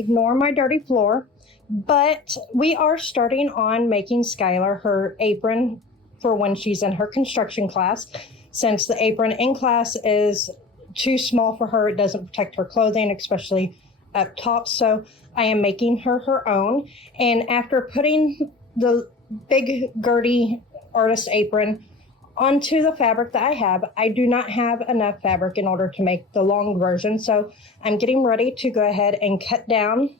ignore my dirty floor, but we are starting on making Skylar her apron for when she's in her construction class. Since the apron in class is too small for her, it doesn't protect her clothing, especially up top. So I am making her her own. And after putting the big Gertie artist apron onto the fabric that I have, I do not have enough fabric in order to make the long version. So I'm getting ready to go ahead and cut down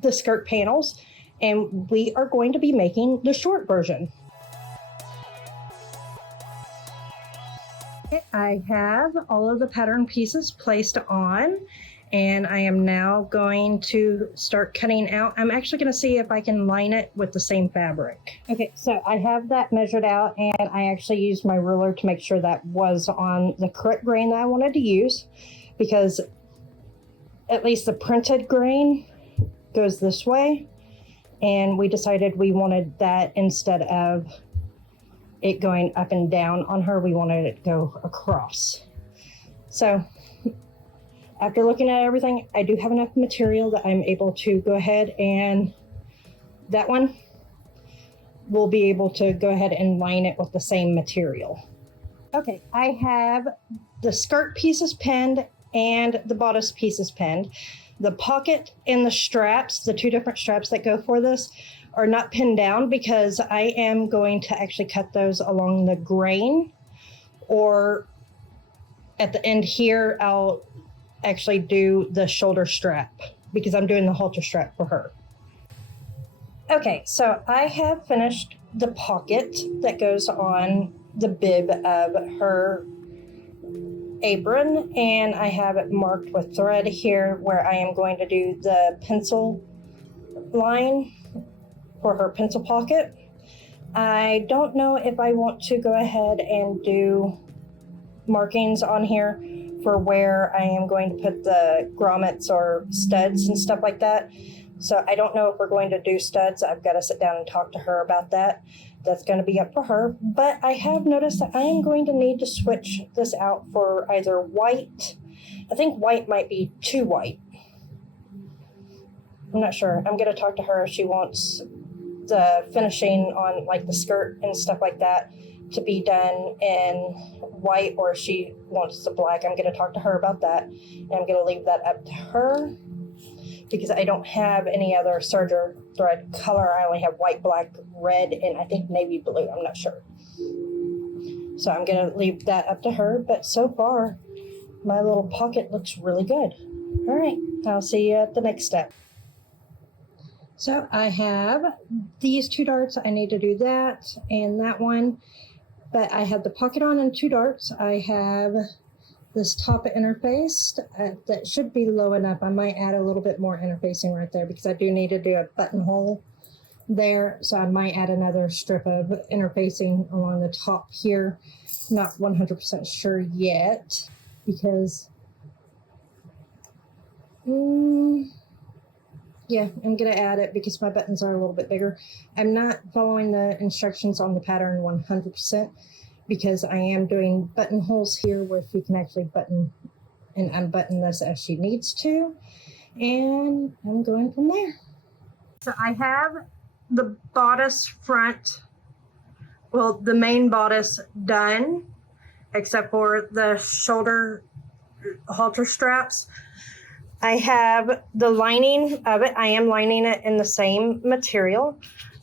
the skirt panels, and we are going to be making the short version. I have all of the pattern pieces placed on, and I am now going to start cutting out. I'm actually going to see if I can line it with the same fabric. Okay, so I have that measured out, and I actually used my ruler to make sure that was on the correct grain that I wanted to use, because at least the printed grain goes this way, and we decided we wanted that instead of it going up and down on her, we wanted it to go across. So after looking at everything, I do have enough material that I'm able to go ahead, and that one will be able to go ahead and line it with the same material. Okay, I have the skirt pieces pinned and the bodice pieces pinned. The pocket and the straps, the two different straps that go for this, are not pinned down because I am going to actually cut those along the grain, or at the end here, I'll actually do the shoulder strap because I'm doing the halter strap for her. Okay, so I have finished the pocket that goes on the bib of her apron, and I have it marked with thread here where I am going to do the pencil line for her pencil pocket. I don't know if I want to go ahead and do markings on here for where I am going to put the grommets or studs and stuff like that. So I don't know if we're going to do studs. I've got to sit down and talk to her about that. That's going to be up for her. But I have noticed that I am going to need to switch this out for either white. I think white might be too white. I'm not sure. I'm going to talk to her if she wants the finishing on like the skirt and stuff like that to be done in white, or if she wants the black. I'm going to talk to her about that, and I'm going to leave that up to her because I don't have any other serger thread color. I only have white, black, red, and I think navy blue. I'm not sure. So I'm going to leave that up to her. But so far, my little pocket looks really good. All right, I'll see you at the next step. So I have these two darts. I need to do that and that one. But I have the pocket on and two darts. I have this top interfaced that should be low enough. I might add a little bit more interfacing right there because I do need to do a buttonhole there. So I might add another strip of interfacing along the top here. Not 100% sure yet because yeah, I'm going to add it because my buttons are a little bit bigger. I'm not following the instructions on the pattern 100% because I am doing buttonholes here where she can actually button and unbutton this as she needs to. And I'm going from there. So I have the bodice front, well, the main bodice done, except for the shoulder halter straps. I have the lining of it. I am lining it in the same material.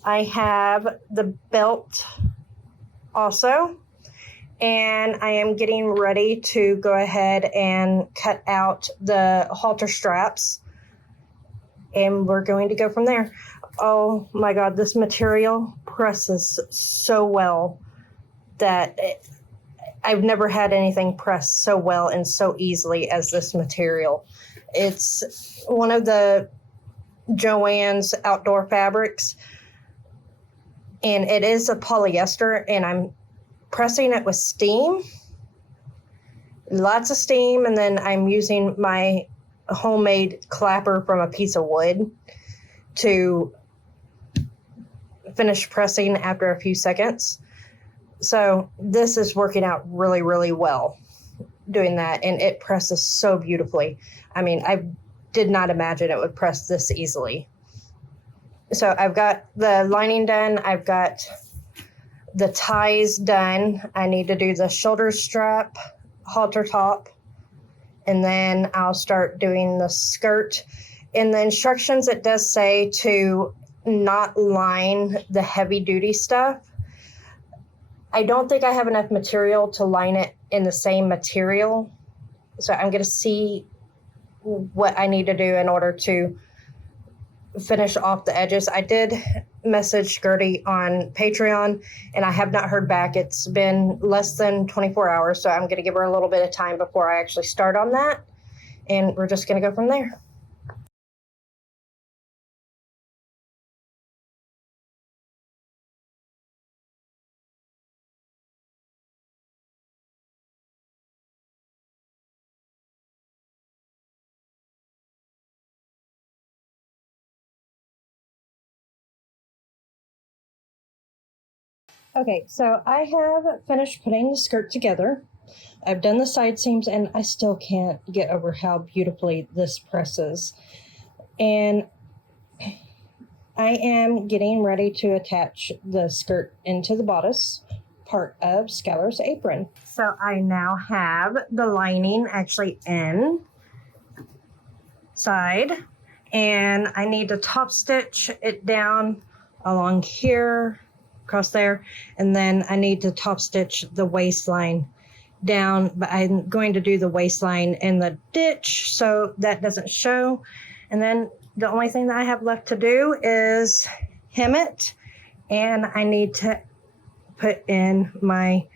I have the belt also, and I am getting ready to go ahead and cut out the halter straps, and we're going to go from there. Oh my God, this material presses so well that I've never had anything press so well and so easily as this material. It's one of the Joann's outdoor fabrics, and it is a polyester, and I'm pressing it with steam, lots of steam, and then I'm using my homemade clapper from a piece of wood to finish pressing after a few seconds. So this is working out really, really well doing that, and it presses so beautifully. I mean, I've did not imagine it would press this easily. So I've got the lining done. I've got the ties done. I need to do the shoulder strap, halter top, and then I'll start doing the skirt. In the instructions, it does say to not line the heavy duty stuff. I don't think I have enough material to line it in the same material. So I'm going to see what I need to do in order to finish off the edges. I did message Gertie on Patreon and I have not heard back. It's been less than 24 hours. So I'm going to give her a little bit of time before I actually start on that. And we're just going to go from there. Okay, so I have finished putting the skirt together. I've done the side seams and I still can't get over how beautifully this presses. And I am getting ready to attach the skirt into the bodice part of Skylar's apron. So I now have the lining actually inside, and I need to top stitch it down along here, across there, and then I need to top stitch the waistline down, but I'm going to do the waistline in the ditch so that doesn't show. And then the only thing that I have left to do is hem it, and I need to put in my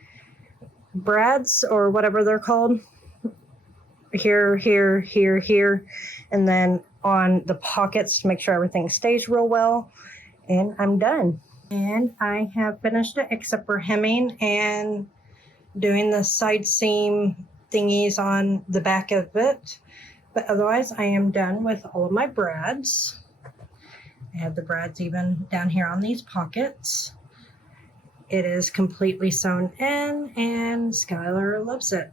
brads or whatever they're called, here, here, here, here, and then on the pockets to make sure everything stays real well. And I'm done. And I have finished it except for hemming and doing the side seam thingies on the back of it. But otherwise, I am done with all of my brads. I have the brads even down here on these pockets. It is completely sewn in, and Skylar loves it.